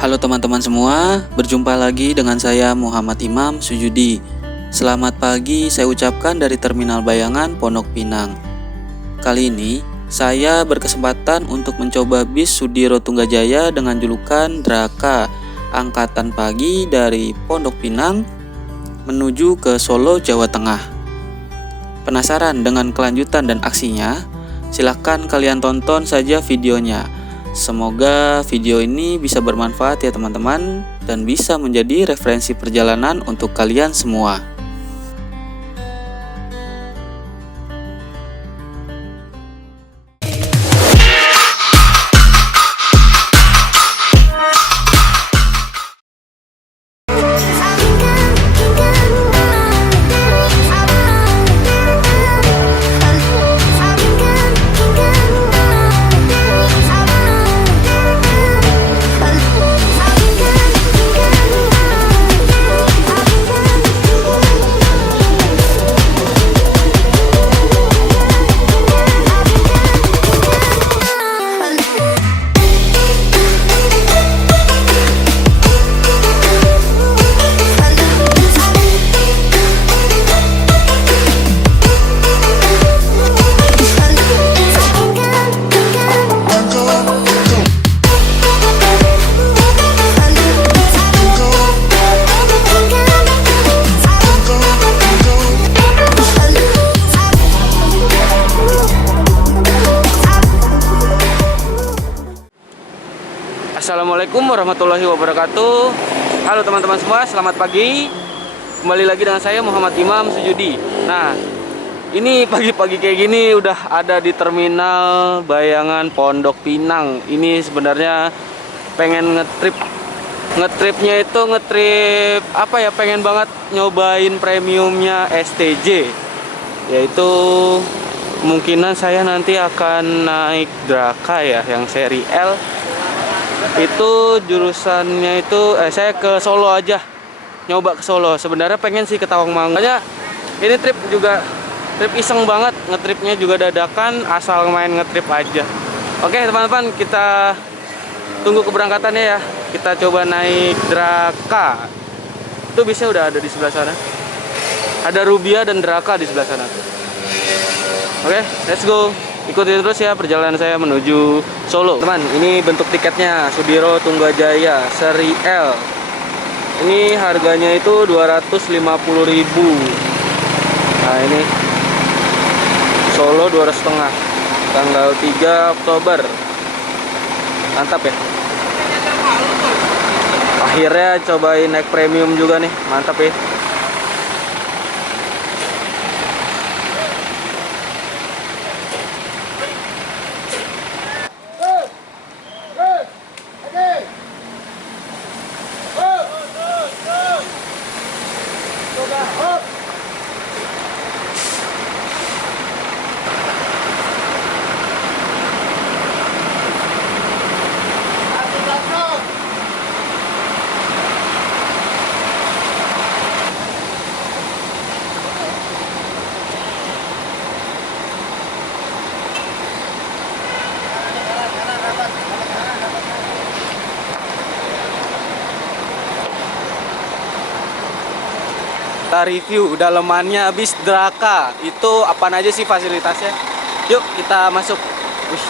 Halo teman-teman semua, berjumpa lagi dengan saya Muhammad Imam Sujudi. Selamat pagi saya ucapkan dari Terminal Bayangan Pondok Pinang. Kali ini saya berkesempatan untuk mencoba bis Sudiro Tunggajaya dengan julukan Draka, angkatan pagi dari Pondok Pinang menuju ke Solo, Jawa Tengah. Penasaran dengan kelanjutan dan aksinya? Silahkan kalian tonton saja videonya. Semoga video ini bisa bermanfaat ya teman-teman dan bisa menjadi referensi perjalanan untuk kalian semua. Assalamualaikum warahmatullahi wabarakatuh. Halo teman-teman semua, selamat pagi. Kembali lagi dengan saya Muhammad Imam Sujudi. Nah, ini pagi-pagi kayak gini udah ada di Terminal Bayangan Pondok Pinang. Ini sebenarnya pengen ngetripnya itu ngetrip apa ya, pengen banget nyobain premiumnya STJ, yaitu kemungkinan saya nanti akan naik Draka ya, yang seri L. Itu jurusannya itu saya ke Solo aja, nyoba ke Solo. Sebenarnya pengen sih ke Tawangmangu. Makanya ini trip iseng banget, ngetripnya juga dadakan, asal main ngetrip aja. Oke teman-teman, kita tunggu keberangkatannya ya. Kita coba naik Draka. Itu bisnya udah ada di sebelah sana. Ada Rubia dan Draka di sebelah sana. Oke, let's go. Ikutin terus ya perjalanan saya menuju Solo. Teman, ini bentuk tiketnya Sudiro Tunggajaya seri L. Ini harganya itu 250.000. Nah, ini Solo 2,5 tanggal 3 Oktober. Mantap ya. Akhirnya cobain naik premium juga nih. Mantap ya. Kita review dalemannya bis Draka. Itu apa aja sih fasilitasnya? Yuk kita masuk. Wih.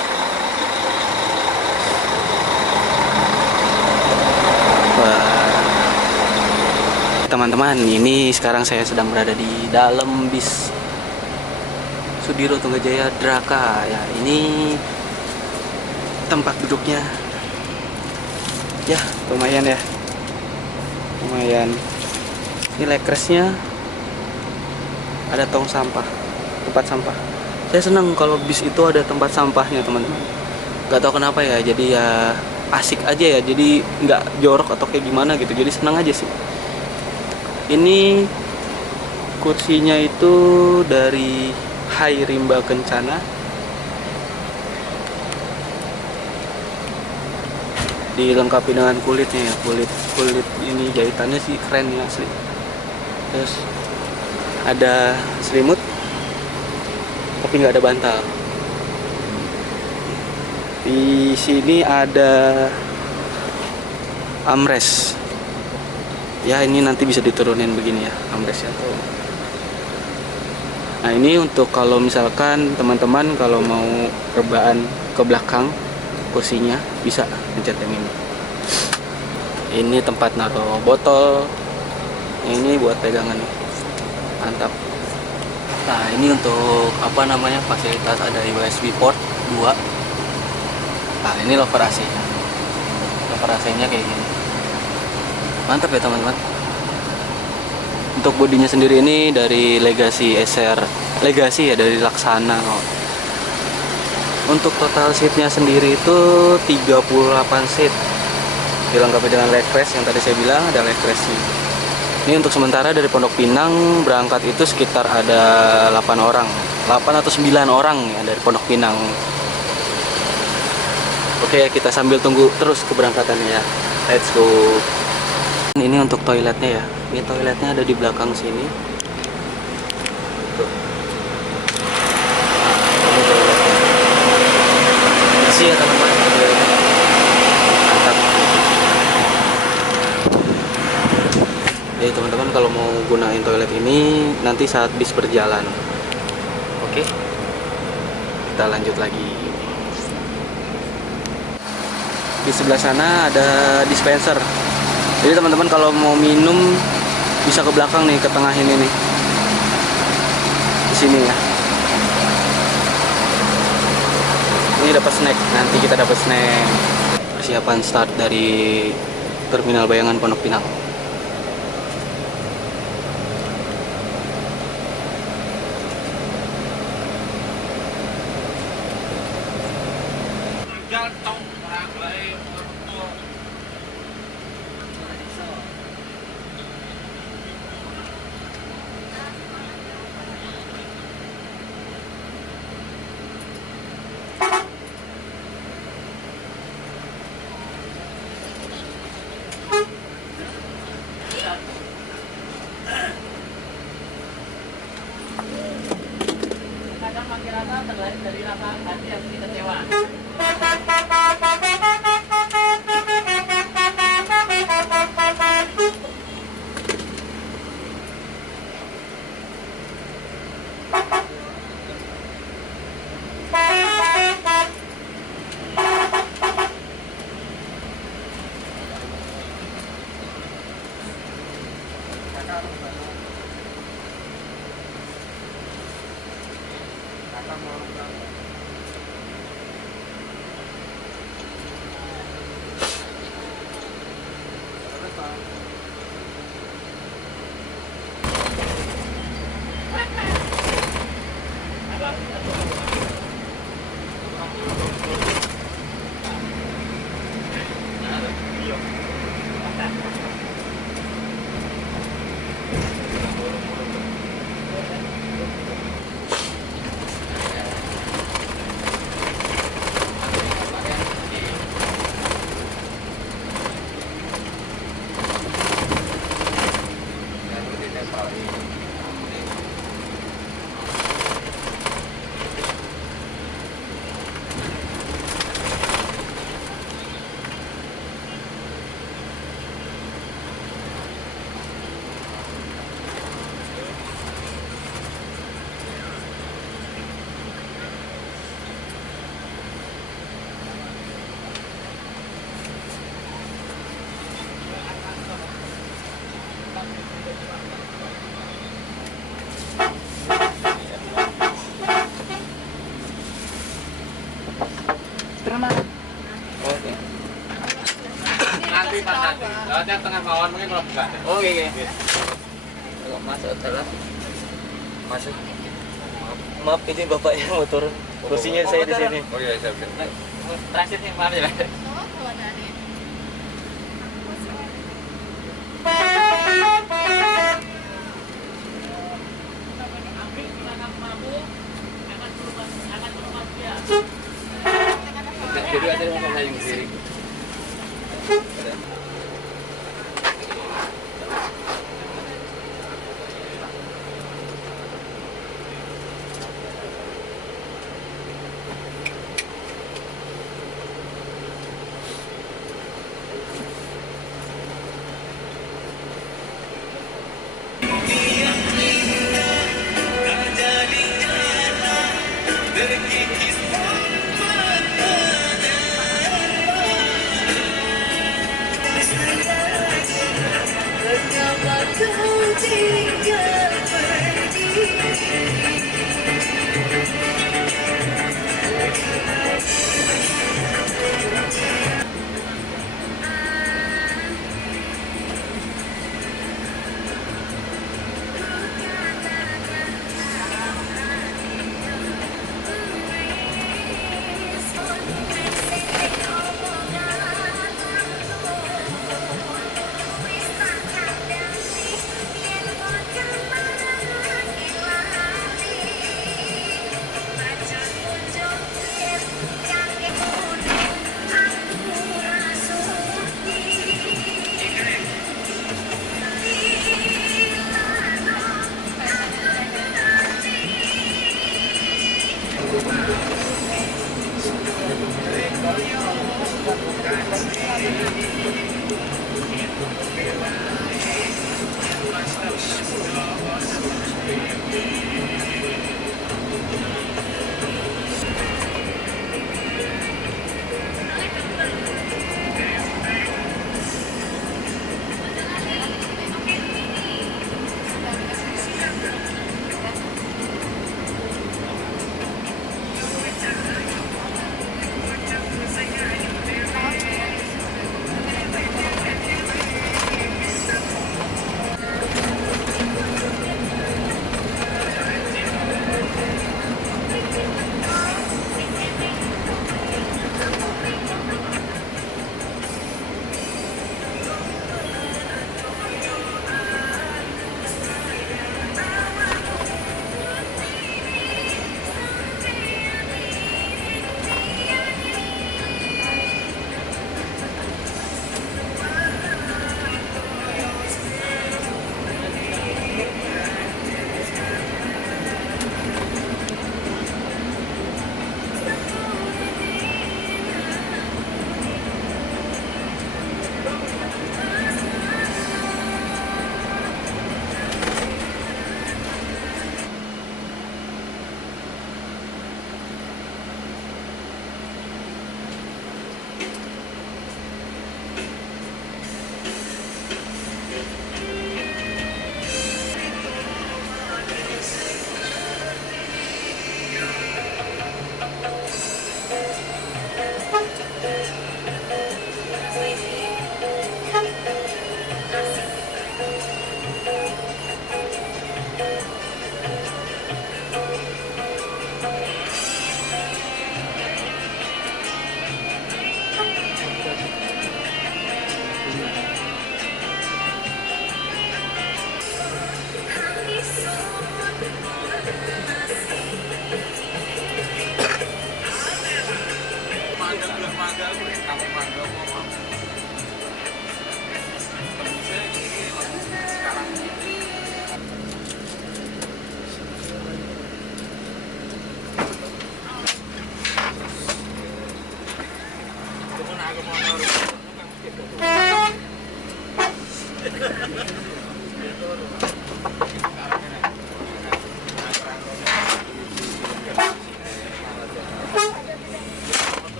Teman-teman, ini sekarang saya sedang berada di dalam bis Sudiro Tunggajaya Draka. Ya, ini tempat duduknya. Ya, lumayan ya. Lumayan. Ini lekresnya, ada tong sampah, tempat sampah. Saya senang kalau bis itu ada tempat sampahnya teman-teman. Gak tahu kenapa ya, jadi ya asik aja ya. Jadi nggak jorok atau kayak gimana gitu. Jadi senang aja sih. Ini kursinya itu dari Hai Rimba Kencana. Dilengkapi dengan kulitnya ya, kulit ini jahitannya sih keren ya, asli. Terus ada selimut tapi nggak ada bantal. Di sini ada armrest. Ya ini nanti bisa diturunin begini ya armrestnya tuh. Nah ini untuk kalau misalkan teman-teman kalau mau rebaan ke belakang kursinya bisa pencet yang ini. Ini tempat naruh botol. Ini buat pegangan nih. Mantap. Nah ini untuk apa namanya fasilitas ada USB port 2. Nah ini lover AC. Lover AC-nya kayak gini. Mantap ya teman-teman. Untuk bodinya sendiri ini dari Legacy SR Legacy ya, dari Laksana. Untuk total seatnya sendiri itu 38 seat, dilengkapi dengan leg rest yang tadi saya bilang ada leg rest. Ini untuk sementara dari Pondok Pinang berangkat itu sekitar ada 8 orang, 8 atau 9 orang ya dari Pondok Pinang. Oke, kita sambil tunggu terus keberangkatannya ya. Let's go. Ini untuk toiletnya ya. Ini toiletnya ada di belakang sini. Tuh. Ini toiletnya. Bersih ya teman-teman. Mantap. Jadi teman-teman kalau mau gunain toilet ini nanti saat bis berjalan. Oke. Kita lanjut lagi. Di sebelah sana ada dispenser. Jadi teman-teman kalau mau minum bisa ke belakang nih, ke tengah ini nih. Di sini ya. Ini dapat snack, nanti kita dapat snack. Persiapan start dari Terminal Bayangan Pondok Pinang. Rasa terlahir dari rasa hati yang kita kecewa. Oke. Nanti pas nanti. Lewatnya tengah bawah mungkin kalau buka. Oh iya. Kalau masuk adalah masuk. Maaf ini bapak yang mau turun. Kursinya saya di sini. Oh iya, siap. Transitnya maaf ya. Jadi ada saya yang kiri. Betapa kau tinggal pergi.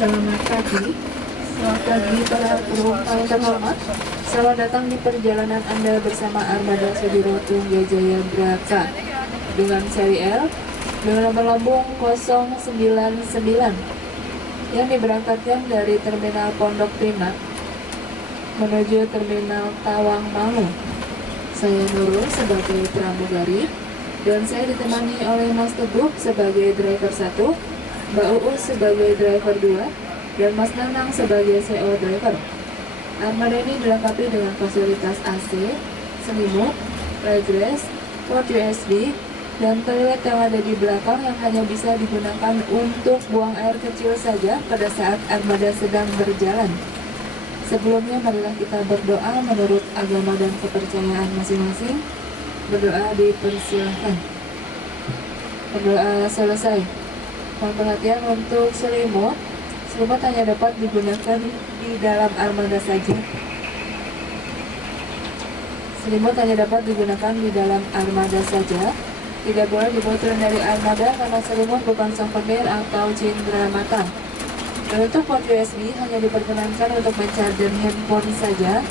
Selamat pagi. Selamat pagi para penumpang terhormat. Selamat datang di perjalanan Anda bersama Armada Sudiro Tungga Jaya Braka dengan seri L dengan nomor lambung 099 yang diberangkatkan dari Terminal Pondok Prima menuju Terminal Tawangmangu. Saya Nurul sebagai pramugari dan saya ditemani oleh Mas Teguh sebagai driver 1, Mbak Uus sebagai driver 2, dan Mas Nanang sebagai CO driver. Armada ini dilengkapi dengan fasilitas AC, selimut, legress, port USB, dan toilet yang ada di belakang yang hanya bisa digunakan untuk buang air kecil saja pada saat armada sedang berjalan. Sebelumnya marilah kita berdoa menurut agama dan kepercayaan masing-masing. Berdoa dipersilahkan. Berdoa selesai. Mohon perhatian untuk selimut. Selimut hanya dapat digunakan di dalam armada saja. Selimut hanya dapat digunakan di dalam armada saja. Tidak boleh dibawa turun dari armada karena selimut bukan souvenir atau cindera mata. Dan untuk port USB hanya diperkenankan untuk mencarger handphone saja.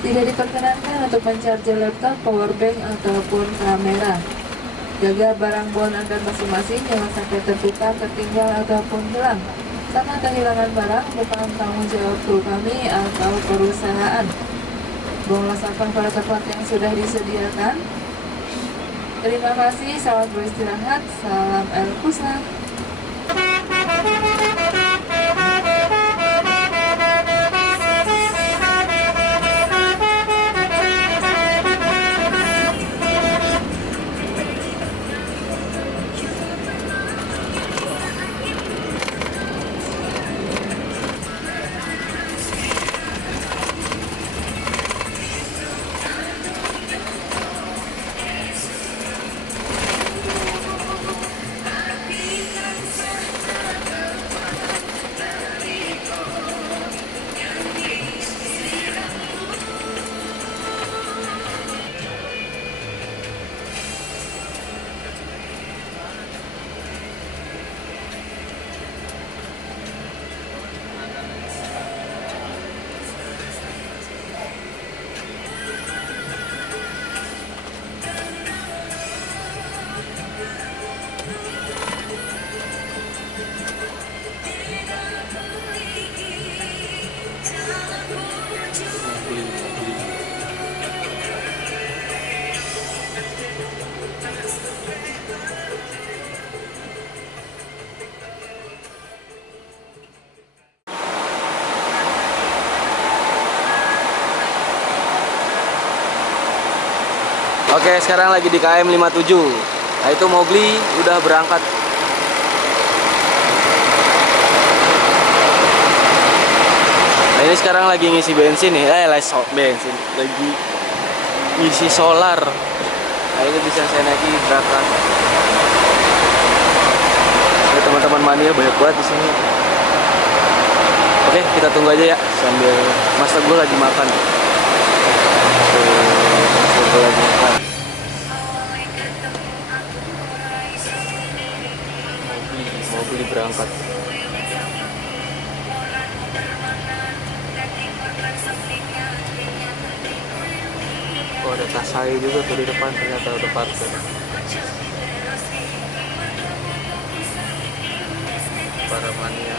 Tidak diperkenankan untuk mencarger laptop, powerbank, ataupun kamera. Jaga barang bawaan Anda masing-masing, jangan sampai tertukar, tertinggal, ataupun hilang. Karena kehilangan barang bukan tanggung jawab kru kami atau perusahaan. Buanglah sampah pada tempat yang sudah disediakan. Terima kasih, selamat beristirahat, salam El Husna. Oke, sekarang lagi di KM 57. Nah, itu Mowgli udah berangkat. Nah, ini sekarang lagi ngisi bensin nih. Bensin. Lagi ngisi solar. Nah, ini bisa saya naiki berangkat. Ini teman-teman mania banyak banget di sini. Oke, kita tunggu aja ya sambil Mas Teguh lagi makan. Mas Teguh lagi makan. Mowgli berangkat. Oh, ada tas saya juga tuh di depan, ternyata udah parkir. Para mania.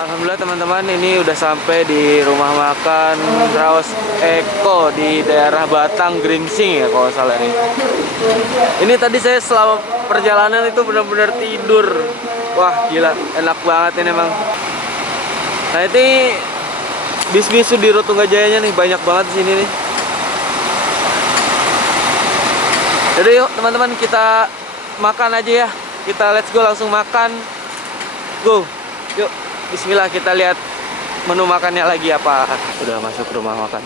Alhamdulillah teman-teman, ini udah sampai di rumah makan Raos Eko di daerah Batang Gringsing ya kalau salah nih. Ini tadi saya selama perjalanan itu benar-benar tidur. Wah gila, enak banget ini emang. Nah ini bis-bis Sudiro Tunggajayanya nih, banyak banget di sini nih. Jadi yuk teman-teman, kita makan aja ya. Kita let's go, langsung makan. Go, yuk. Bismillah, kita lihat menu makannya lagi apa. Udah masuk rumah makan.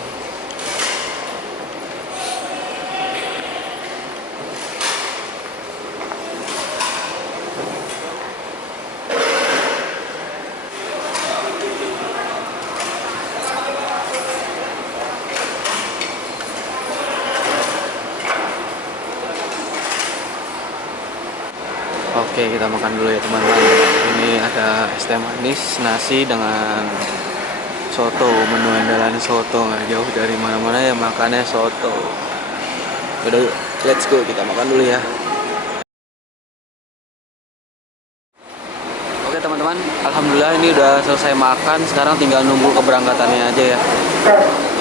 Oke, kita makan dulu ya teman-teman. Ini ada es teh manis, nasi dengan soto. Menu andalan soto, nggak jauh dari mana-mana ya makannya soto. Udah yuk, let's go, kita makan dulu ya. Oke teman-teman, alhamdulillah ini udah selesai makan. Sekarang tinggal nunggu keberangkatannya aja ya.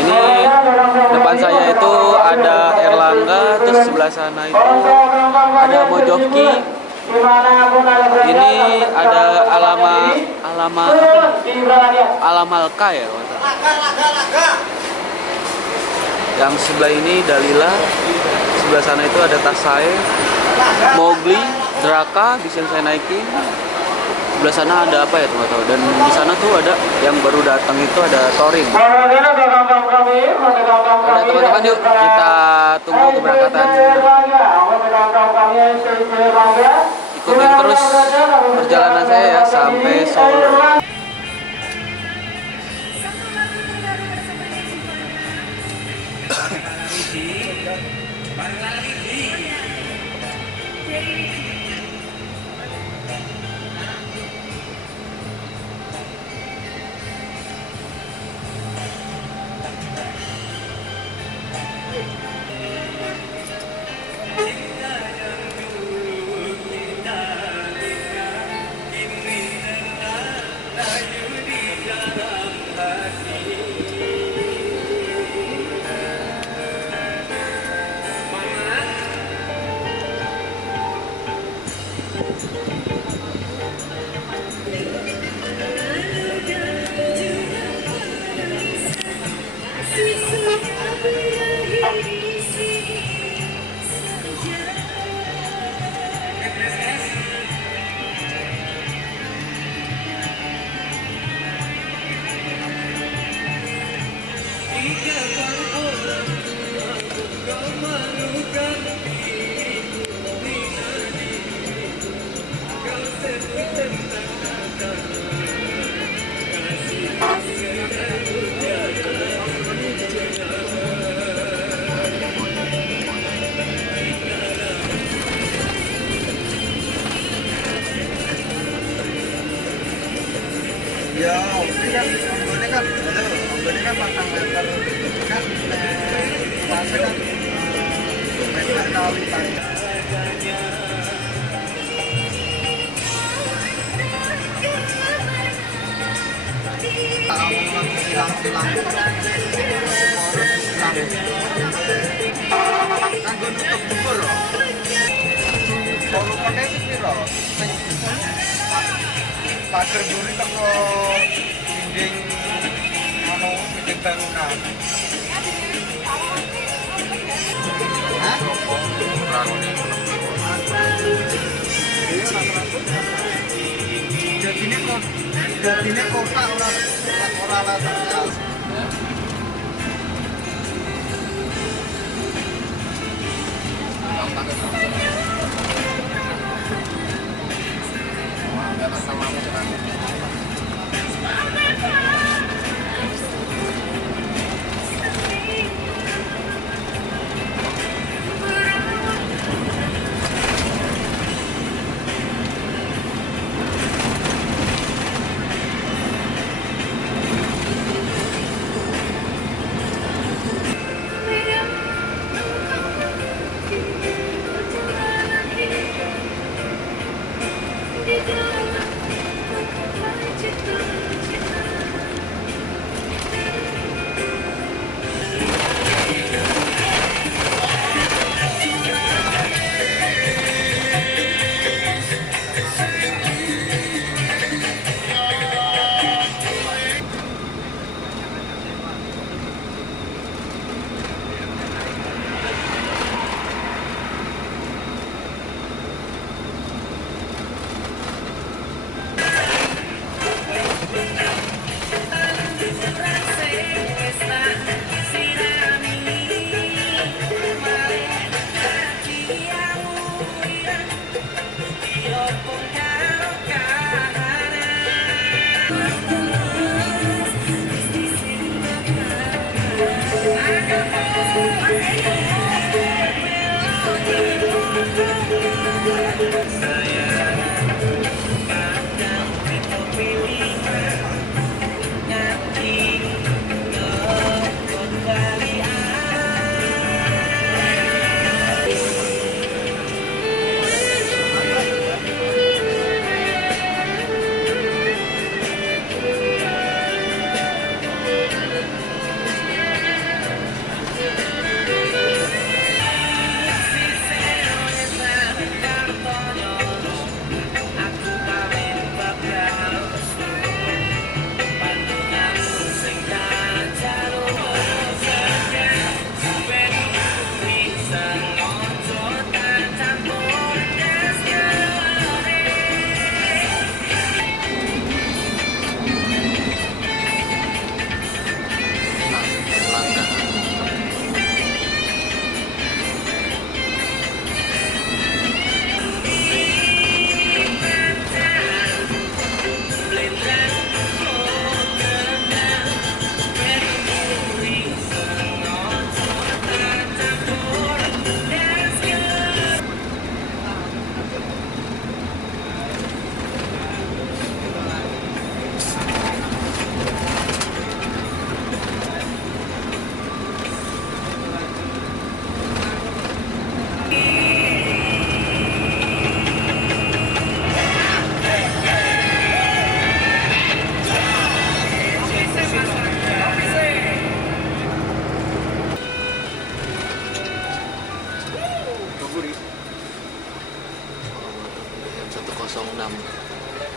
Ini depan saya itu ada Erlangga, terus sebelah sana itu ada Mojoki. Ini ada Alamalka ya. Yang sebelah ini Dalila, sebelah sana itu ada Tasai, Mowgli, Draka bisa saya naikin. Sebelah sana ada apa ya tuh nggak tahu. Dan di sana tuh ada yang baru datang itu ada Torin. Udah teman-teman, yuk kita tunggu keberangkatan. Ikutin terus perjalanan saya ya sampai Solo. Ya, kan onggone kan, onggone kan 4 meter kan, luasnya kan meter kali panjang. Silang-silang, kan gue nutup bubur loh. Kalau pakai itu piro? Pager buri teko dinding anu dinding Ragunan. Hah? Iya, rata-rata. Jadinya kota orang latar.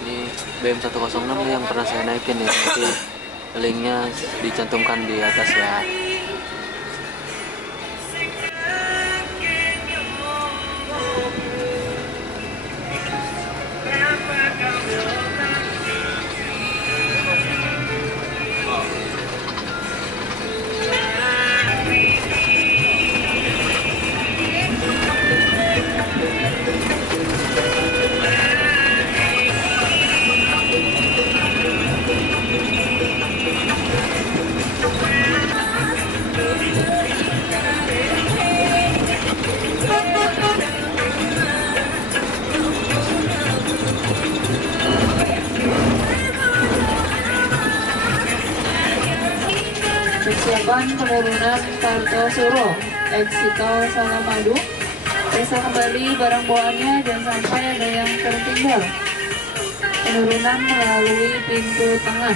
Ini BM 106 nih yang pernah saya naikin ya, nanti linknya dicantumkan di atas ya. Persiapan penurunan Kartosuro, Eksito Salamadu. Bisa kembali barang bawaannya dan sampai ada yang tertinggal. Penurunan melalui pintu tengah.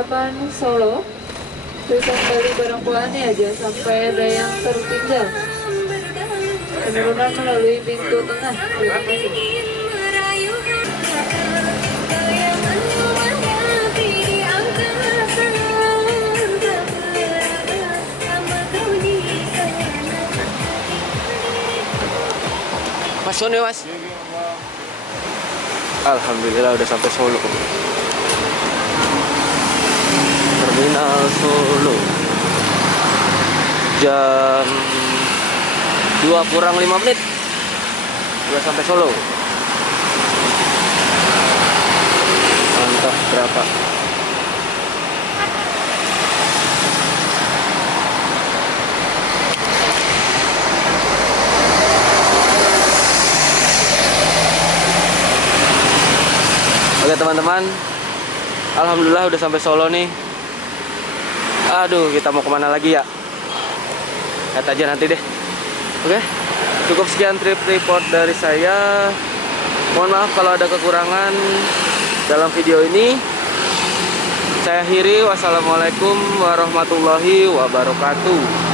harapan Solo. Terus kembali barang puannya aja sampai ada yang tertinggal. Penurunan melalui pintu tengah. Terima kasih. merayu bayangan menghadapi di angkasa sama kau di sana. Mas Son ya mas? Alhamdulillah udah sampai Solo. Terminal Solo. Jam 2 kurang 5 menit. Udah sampai Solo. Mantap berapa? Oke teman-teman, alhamdulillah udah sampai Solo nih. Aduh, kita mau kemana lagi ya? Lihat aja nanti deh. Oke, cukup sekian trip report dari saya. Mohon maaf kalau ada kekurangan dalam video ini. Saya akhiri, wassalamualaikum warahmatullahi wabarakatuh.